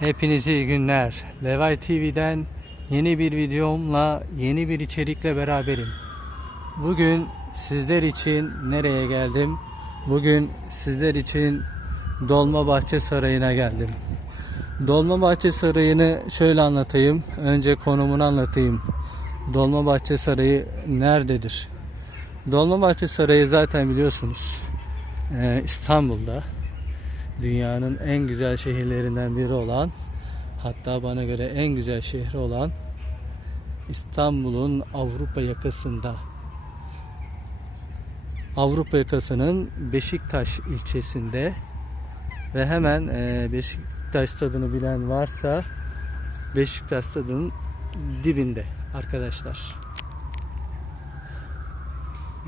Hepinize iyi günler. Levay TV'den yeni bir videomla, yeni bir içerikle beraberim. Bugün sizler için nereye geldim? Bugün sizler için Dolmabahçe Sarayı'na geldim. Dolmabahçe Sarayı'nı şöyle anlatayım. Önce konumunu anlatayım. Dolmabahçe Sarayı nerededir? Dolmabahçe Sarayı zaten biliyorsunuz ee, İstanbul'da dünyanın en güzel şehirlerinden biri olan hatta bana göre en güzel şehri olan İstanbul'un Avrupa yakasında Avrupa yakasının Beşiktaş ilçesinde ve hemen e, Beşiktaş stadını bilen varsa Beşiktaş stadının dibinde arkadaşlar.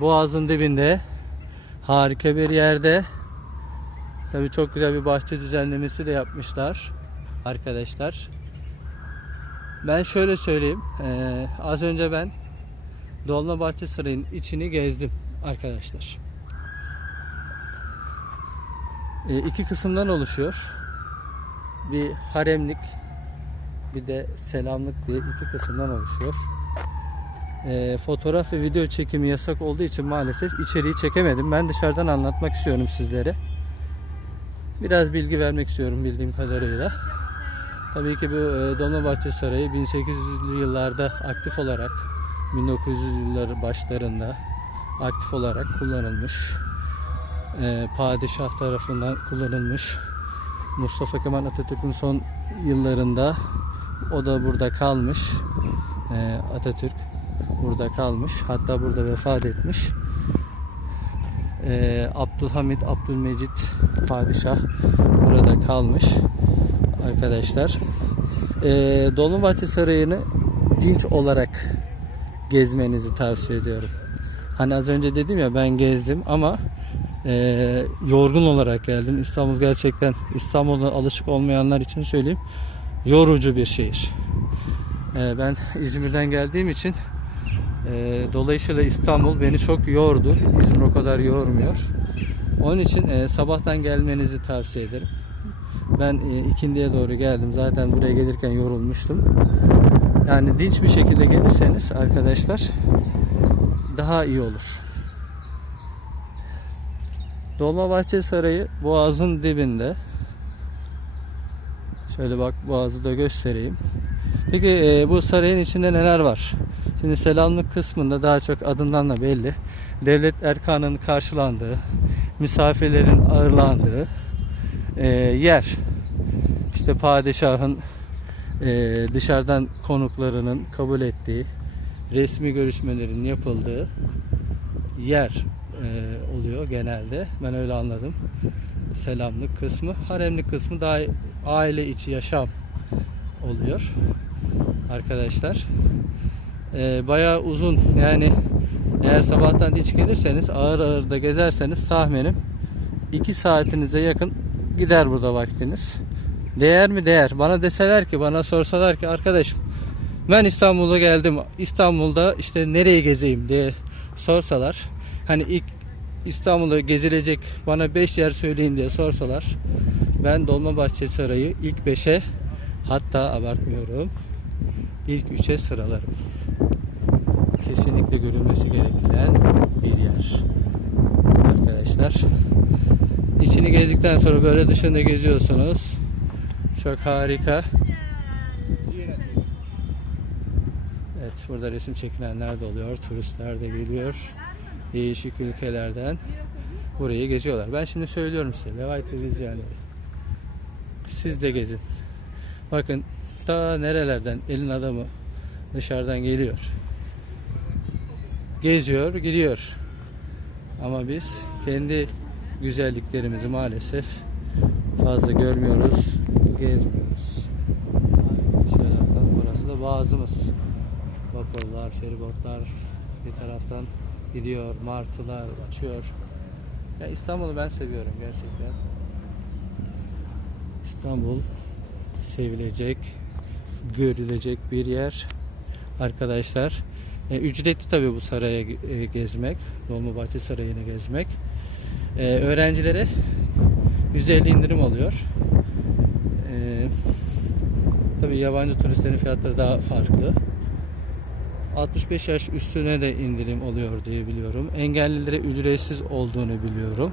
Boğazın dibinde harika bir yerde Tabii çok güzel bir bahçe düzenlemesi de yapmışlar arkadaşlar. Ben şöyle söyleyeyim. eee, az önce ben Dolmabahçe Sarayı'nın içini gezdim arkadaşlar. E, iki kısımdan oluşuyor. Bir haremlik bir de selamlık diye iki kısımdan oluşuyor. E, fotoğraf ve video çekimi yasak olduğu için maalesef içeriği çekemedim. Ben dışarıdan anlatmak istiyorum sizlere. Biraz bilgi vermek istiyorum bildiğim kadarıyla. Tabii ki bu e, Dolmabahçe Sarayı 1800'lü yıllarda aktif olarak 1900'lü yıllar başlarında aktif olarak kullanılmış. E, padişah tarafından kullanılmış. Mustafa Kemal Atatürk'ün son yıllarında o da burada kalmış. E, Atatürk burada kalmış. Hatta burada vefat etmiş. Ee, Abdülhamit Abdülmecit padişah burada kalmış arkadaşlar. Ee, Dolmabahçe Sarayı'nı dinç olarak gezmenizi tavsiye ediyorum. Hani az önce dedim ya ben gezdim ama e, yorgun olarak geldim. İstanbul gerçekten İstanbul'a alışık olmayanlar için söyleyeyim yorucu bir şehir. Ee, ben İzmir'den geldiğim için e, dolayısıyla İstanbul beni çok yordu. İzmir o kadar yormuyor. Onun için e, sabahtan gelmenizi tavsiye ederim. Ben e, ikindiye doğru geldim. Zaten buraya gelirken yorulmuştum. Yani dinç bir şekilde gelirseniz arkadaşlar daha iyi olur. Dolmabahçe Sarayı Boğaz'ın dibinde. Şöyle bak Boğaz'ı da göstereyim. Peki e, bu sarayın içinde neler var? Şimdi selamlık kısmında daha çok adından da belli. Devlet erkanının karşılandığı, misafirlerin ağırlandığı e, yer. İşte padişahın e, dışarıdan konuklarının kabul ettiği, resmi görüşmelerin yapıldığı yer e, oluyor genelde. Ben öyle anladım. Selamlık kısmı, haremlik kısmı daha aile içi yaşam oluyor arkadaşlar. Ee, bayağı uzun yani eğer sabahtan hiç gelirseniz ağır ağır da gezerseniz tahminim 2 saatinize yakın gider burada vaktiniz. Değer mi değer? Bana deseler ki bana sorsalar ki arkadaşım ben İstanbul'a geldim. İstanbul'da işte nereye gezeyim diye sorsalar hani ilk İstanbul'da gezilecek bana 5 yer söyleyin diye sorsalar ben Dolmabahçe Sarayı ilk 5'e hatta abartmıyorum ilk 3'e sıralarım. Kesinlikle görülmesi gereken bir yer. Arkadaşlar. İçini gezdikten sonra böyle dışında geziyorsunuz. Çok harika. Evet burada resim çekilenler de oluyor. Turistler de geliyor. Değişik ülkelerden burayı geziyorlar. Ben şimdi söylüyorum size. Levay TV izleyenleri. Siz de gezin. Bakın ta nerelerden elin adamı dışarıdan geliyor. Geziyor, gidiyor. Ama biz kendi güzelliklerimizi maalesef fazla görmüyoruz, gezmiyoruz. Şöyle bakalım burası da boğazımız. Vapurlar, feribotlar bir taraftan gidiyor, martılar uçuyor. Ya İstanbul'u ben seviyorum gerçekten. İstanbul sevilecek, görülecek bir yer arkadaşlar. E, ücretli tabi bu saraya e, gezmek, Dolmabahçe Sarayı'nı gezmek. E, öğrencilere %50 indirim oluyor. E, Tabii yabancı turistlerin fiyatları daha farklı. 65 yaş üstüne de indirim oluyor diye biliyorum. Engellilere ücretsiz olduğunu biliyorum.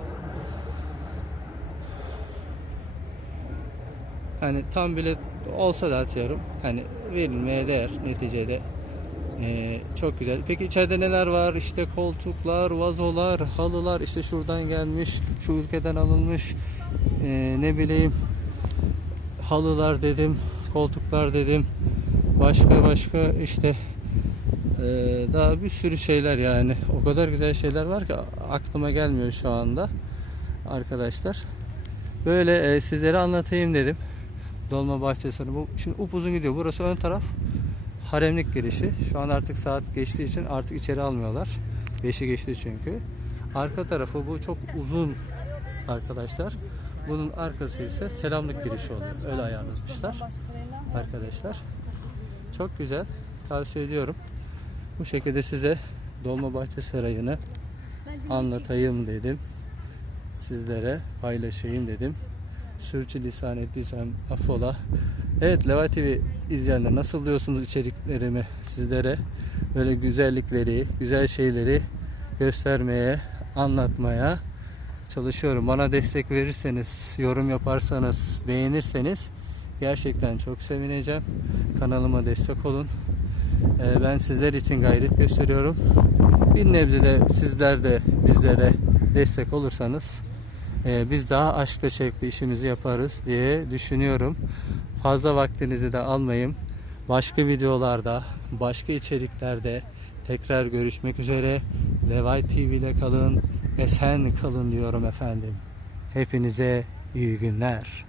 Hani tam bilet olsa da atıyorum. Hani verilmeye değer neticede. Ee, çok güzel. Peki içeride neler var? İşte koltuklar, vazolar, halılar. işte şuradan gelmiş, şu ülkeden alınmış. Ee, ne bileyim halılar dedim, koltuklar dedim. Başka başka işte ee, daha bir sürü şeyler yani. O kadar güzel şeyler var ki aklıma gelmiyor şu anda arkadaşlar. Böyle e, sizlere anlatayım dedim. Dolmabahçe Sarayı. Bu şimdi upuzun gidiyor. Burası ön taraf. Haremlik girişi. Şu an artık saat geçtiği için artık içeri almıyorlar. Beşi geçti çünkü. Arka tarafı bu çok uzun arkadaşlar. Bunun arkası ise selamlık girişi oluyor. Öyle ayarlamışlar arkadaşlar. Çok güzel. Tavsiye ediyorum. Bu şekilde size Dolmabahçe Sarayı'nı anlatayım dedim. Sizlere paylaşayım dedim. Sürçülisan ettiysem affola. Evet Leva TV izleyenler nasıl buluyorsunuz içeriklerimi sizlere? Böyle güzellikleri, güzel şeyleri göstermeye, anlatmaya çalışıyorum. Bana destek verirseniz, yorum yaparsanız, beğenirseniz gerçekten çok sevineceğim. Kanalıma destek olun. Ee, Ben sizler için gayret gösteriyorum. Bir nebze de sizler de bizlere destek olursanız e, biz daha aşkla şevkle işimizi yaparız diye düşünüyorum. Fazla vaktinizi de almayayım. Başka videolarda, başka içeriklerde tekrar görüşmek üzere. Levay TV ile kalın, esen kalın diyorum efendim. Hepinize iyi günler.